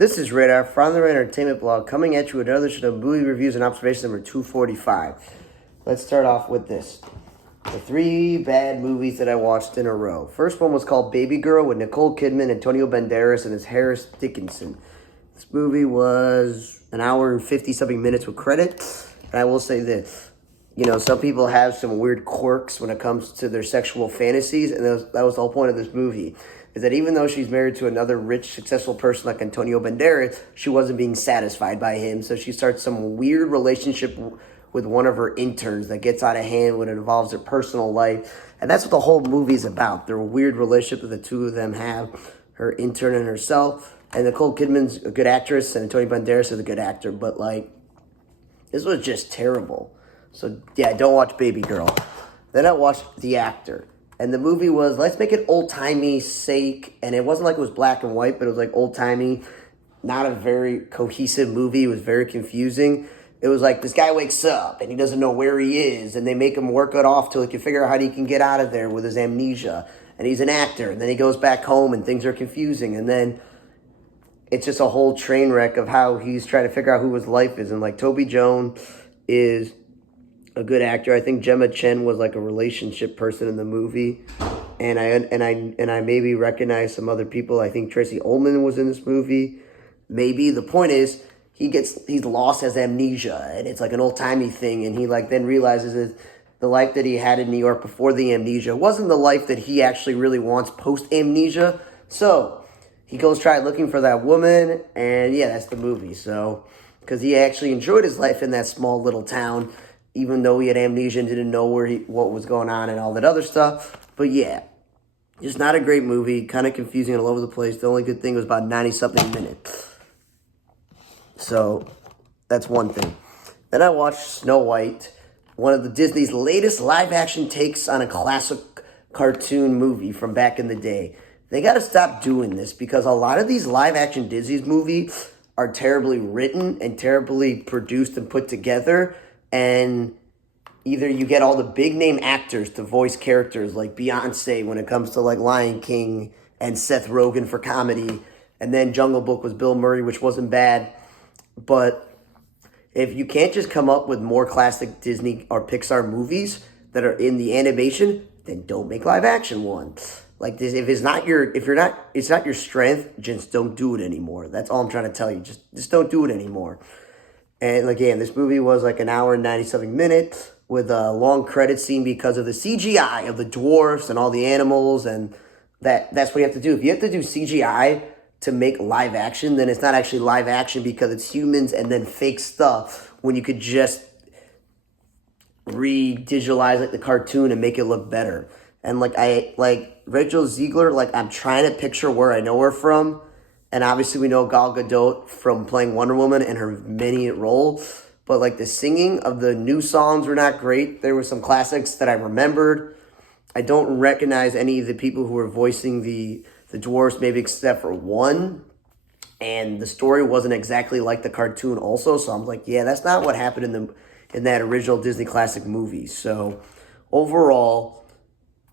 This is Radar from the Entertainment Blog coming at you with another show of movie reviews and observation number 245. Let's start off with this. The 3 bad movies that I watched in a row. First one was called Baby Girl with Nicole Kidman, Antonio Banderas, and Harris Dickinson. This movie was an hour and 50-something minutes with credits. And I will say this. You know, some people have some weird quirks when it comes to their sexual fantasies, and that was the whole point of this movie. Is that even though she's married to another rich, successful person like Antonio Banderas, she wasn't being satisfied by him. So she starts some weird relationship with one of her interns that gets out of hand when it involves their personal life. And that's what the whole movie is about. Their weird relationship that the two of them have, her intern and herself. And Nicole Kidman's a good actress, and Antonio Banderas is a good actor. But, this was just terrible. So, yeah, don't watch Baby Girl. Then I watched The Actor. And the movie was, let's make it old-timey sake. And it wasn't like it was black and white, but it was like old-timey. Not a very cohesive movie. It was very confusing. It was like this guy wakes up and he doesn't know where he is. And they make him work it off till he can figure out how he can get out of there with his amnesia. And he's an actor. And then he goes back home and things are confusing. And then it's just a whole train wreck of how he's trying to figure out who his life is. And Toby Jones is a good actor. I think Gemma Chen was like a relationship person in the movie, and I maybe recognize some other people. I think Tracy Ullman was in this movie. Maybe the point is he's lost as amnesia, and it's like an old timey thing, and he then realizes that the life that he had in New York before the amnesia wasn't the life that he actually really wants post amnesia. So he goes try looking for that woman, and yeah, that's the movie. So because he actually enjoyed his life in that small little town, even though he had amnesia and didn't know what was going on and all that other stuff. But yeah, just not a great movie. Kind of confusing all over the place. The only good thing was about 90-something minutes. So that's one thing. Then I watched Snow White, one of the Disney's latest live-action takes on a classic cartoon movie from back in the day. They got to stop doing this because a lot of these live-action Disney movies are terribly written and terribly produced and put together. And either you get all the big name actors to voice characters like Beyonce when it comes to Lion King and Seth Rogen for comedy. And then Jungle Book was Bill Murray, which wasn't bad. But if you can't just come up with more classic Disney or Pixar movies that are in the animation, then don't make live action ones. Like this, it's not your strength, just don't do it anymore. That's all I'm trying to tell you. Just don't do it anymore. And again, this movie was an hour and 90-something minutes with a long credit scene because of the CGI of the dwarfs and all the animals. And that's what you have to do. If you have to do CGI to make live action, then it's not actually live action because it's humans and then fake stuff when you could just re-digitalize the cartoon and make it look better. And Rachel Zegler, I'm trying to picture where I know her from. And obviously we know Gal Gadot from playing Wonder Woman and her many role. But the singing of the new songs were not great. There were some classics that I remembered. I don't recognize any of the people who were voicing the dwarves, maybe except for one. And the story wasn't exactly like the cartoon also. So I'm yeah, that's not what happened in that original Disney classic movie. So overall,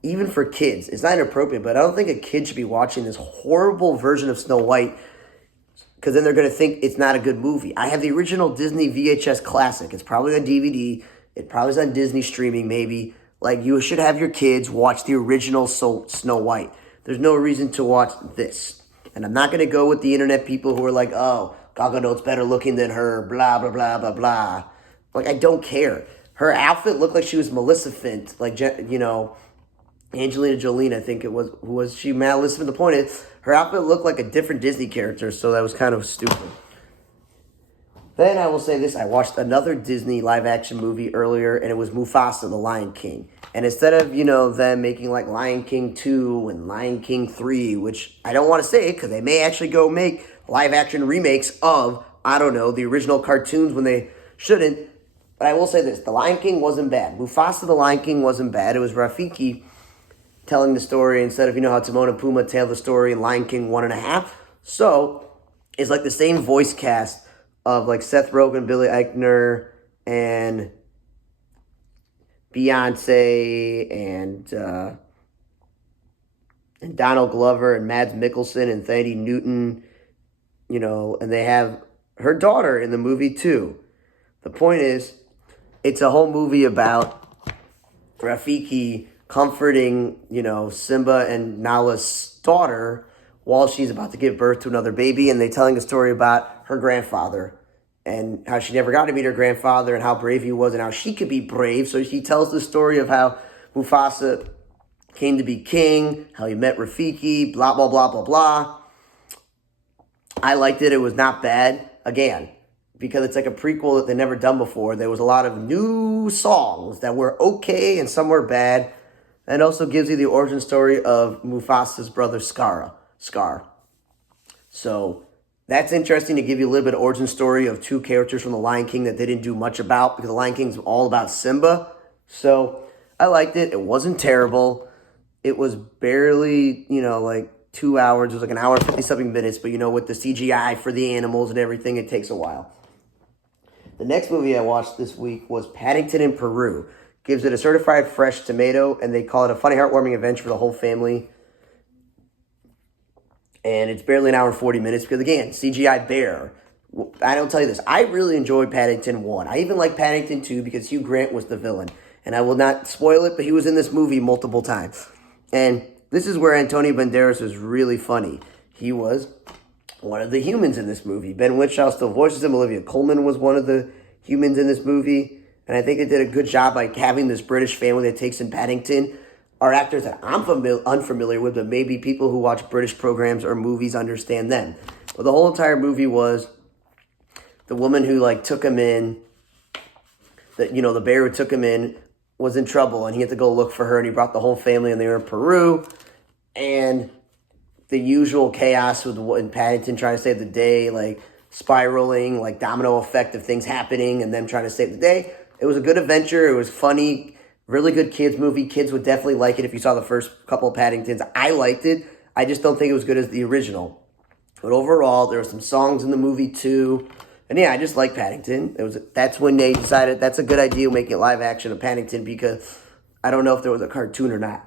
even for kids, it's not inappropriate, but I don't think a kid should be watching this horrible version of Snow White because then they're going to think it's not a good movie. I have the original Disney VHS classic. It's probably on DVD. It probably is on Disney streaming, maybe. You should have your kids watch the original Snow White. There's no reason to watch this. And I'm not going to go with the internet people who are oh, Gal Gadot's better looking than her, blah, blah, blah, blah, blah. I don't care. Her outfit looked like she was Maleficent, Angelina Jolie, I think it was. Who was she? Maleficent. The point is, her outfit looked like a different Disney character, so that was kind of stupid. Then I will say this. I watched another Disney live-action movie earlier, and it was Mufasa, the Lion King. And instead of, them making Lion King 2 and Lion King 3, which I don't want to say because they may actually go make live-action remakes of, I don't know, the original cartoons when they shouldn't. But I will say this. The Lion King wasn't bad. Mufasa, the Lion King wasn't bad. It was Rafiki telling the story instead of, how Timon and Pumbaa tell the story in Lion King 1.5. So, it's the same voice cast of Seth Rogen, Billy Eichner, and Beyonce, and Donald Glover, and Mads Mikkelsen, and Thandie Newton, and they have her daughter in the movie too. The point is, it's a whole movie about Rafiki comforting, Simba and Nala's daughter while she's about to give birth to another baby, and they're telling a story about her grandfather and how she never got to meet her grandfather and how brave he was and how she could be brave. So she tells the story of how Mufasa came to be king, how he met Rafiki, blah, blah, blah, blah, blah. I liked it. It was not bad. Again, because it's like a prequel that they've never done before. There was a lot of new songs that were okay and some were bad. And also gives you the origin story of Mufasa's brother Scar. So that's interesting to give you a little bit of origin story of two characters from The Lion King that they didn't do much about because The Lion King's all about Simba. So I liked it. It wasn't terrible. It was barely, like 2 hours. It was like an hour and 50-something minutes. But, with the CGI for the animals and everything, it takes a while. The next movie I watched this week was Paddington in Peru. Gives it a certified fresh tomato, and they call it a funny, heartwarming adventure for the whole family. And it's barely an hour and 40 minutes because, again, CGI bear. I don't tell you this. I really enjoyed Paddington 1. I even like Paddington 2 because Hugh Grant was the villain. And I will not spoil it, but he was in this movie multiple times. And this is where Antonio Banderas was really funny. He was one of the humans in this movie. Ben Whishaw still voices him. Olivia Colman was one of the humans in this movie. And I think they did a good job by having this British family that takes in Paddington. Are actors that I'm unfamiliar with, but maybe people who watch British programs or movies understand them. But the whole entire movie was the woman who took him in, the bear who took him in was in trouble and he had to go look for her and he brought the whole family and they were in Peru. And the usual chaos in Paddington trying to save the day, spiraling, domino effect of things happening and them trying to save the day. It was a good adventure. It was funny. Really good kids movie. Kids would definitely like it if you saw the first couple of Paddingtons. I liked it. I just don't think it was good as the original. But overall, there were some songs in the movie too. And yeah, I just like Paddington. That's when they decided that's a good idea making a live action of Paddington because I don't know if there was a cartoon or not.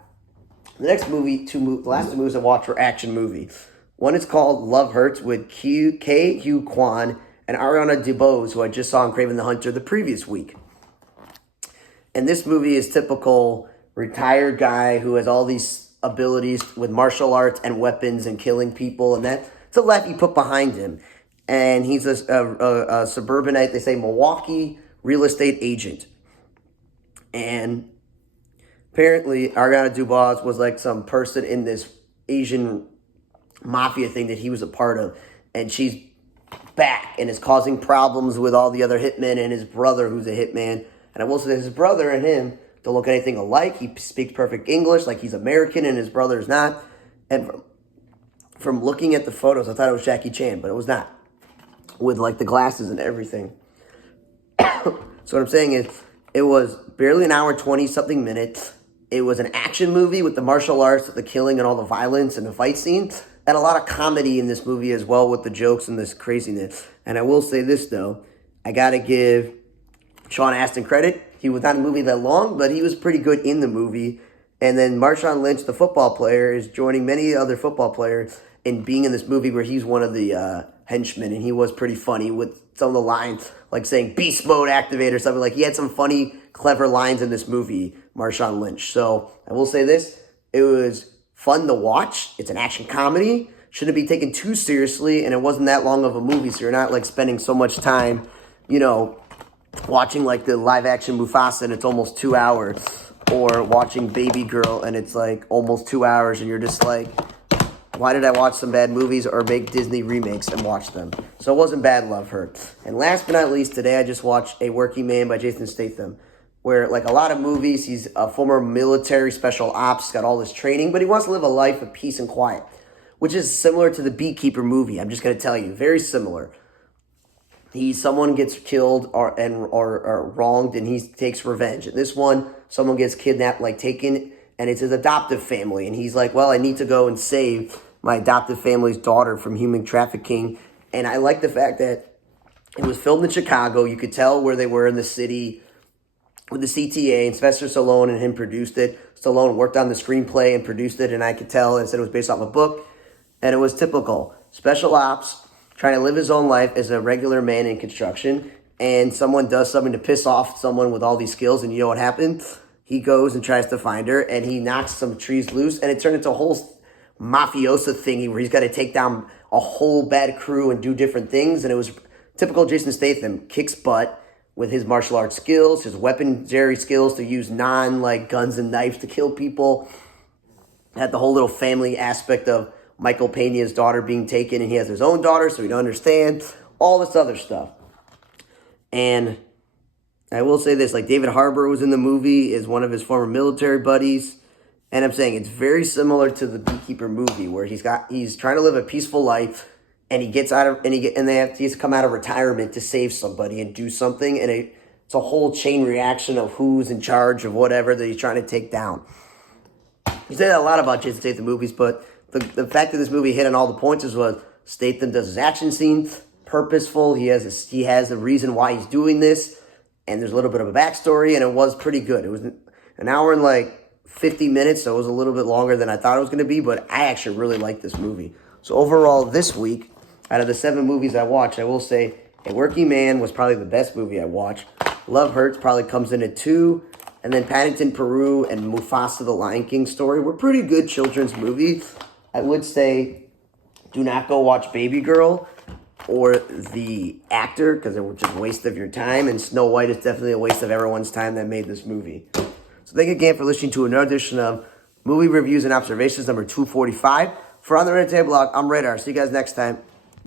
The next movie, the last two movies I watched were action movies. One is called Love Hurts with Ke Huy Quan and Ariana DeBose, who I just saw in Kraven the Hunter the previous week. And this movie is typical retired guy who has all these abilities with martial arts and weapons and killing people. And that's a lot you put behind him. And he's a suburbanite, they say Milwaukee real estate agent. And apparently Ariana DeBose was some person in this Asian mafia thing that he was a part of. And she's back and is causing problems with all the other hitmen and his brother who's a hitman. And I will say his brother and him don't look anything alike. He speaks perfect English, he's American, and his brother is not. And from looking at the photos, I thought it was Jackie Chan, but it was not. With, the glasses and everything. So what I'm saying is, it was barely an hour, 20-something minutes. It was an action movie with the martial arts, the killing, and all the violence and the fight scenes. And a lot of comedy in this movie as well with the jokes and this craziness. And I will say this, though. I got to give Sean Astin credit. He was not in the movie that long, but he was pretty good in the movie. And then Marshawn Lynch, the football player, is joining many other football players in being in this movie where he's one of the henchmen. And he was pretty funny with some of the lines, saying beast mode activate or something. He had some funny, clever lines in this movie, Marshawn Lynch. So I will say this. It was fun to watch. It's an action comedy. Shouldn't be taken too seriously. And it wasn't that long of a movie. So you're not spending so much time, watching the live action Mufasa and it's almost 2 hours, or watching Baby Girl and it's almost 2 hours and you're just why did I watch some bad movies or make Disney remakes and watch them? So it wasn't bad. Love Hurts. And last but not least, today I just watched A Working Man by Jason Statham, where a lot of movies, he's a former military special ops, got all this training, but he wants to live a life of peace and quiet, which is similar to the Beekeeper movie. I'm just going to tell you, very similar. Someone gets killed or wronged, and he takes revenge. In this one, someone gets kidnapped, taken, and it's his adoptive family. And he's well, I need to go and save my adoptive family's daughter from human trafficking. And I like the fact that it was filmed in Chicago. You could tell where they were in the city with the CTA, and Sylvester Stallone and him produced it. Stallone worked on the screenplay and produced it, and I could tell and said it was based off a book. And it was typical. Special ops, trying to live his own life as a regular man in construction, and someone does something to piss off someone with all these skills, and you know what happens? He goes and tries to find her, and he knocks some trees loose, and it turned into a whole mafiosa thingy where he's got to take down a whole bad crew and do different things, and it was typical Jason Statham, kicks butt with his martial arts skills, his weaponry skills to use guns and knives to kill people. Had the whole little family aspect of Michael Pena's daughter being taken, and he has his own daughter, so he don't understand. All this other stuff. And I will say this, David Harbour was in the movie, is one of his former military buddies. And I'm saying it's very similar to the Beekeeper movie, where he's trying to live a peaceful life, and he has to come out of retirement to save somebody and do something, and it's a whole chain reaction of who's in charge of whatever that he's trying to take down. You say that a lot about Jason Statham movies, but the fact that this movie hit on all the points was Statham does his action scenes purposeful. He has a reason why he's doing this, and there's a little bit of a backstory, and it was pretty good. It was an hour and 50 minutes, so it was a little bit longer than I thought it was going to be, but I actually really liked this movie. So overall, this week, out of the 7 movies I watched, I will say A Working Man was probably the best movie I watched. Love Hurts probably comes in at 2. And then Paddington Peru and Mufasa the Lion King story were pretty good children's movies. I would say do not go watch Baby Girl or The Actor, because it was just a waste of your time. And Snow White is definitely a waste of everyone's time that made this movie. So thank you again for listening to another edition of Movie Reviews and Observations number 245. For On the Red Table Blog, I'm Radar. See you guys next time.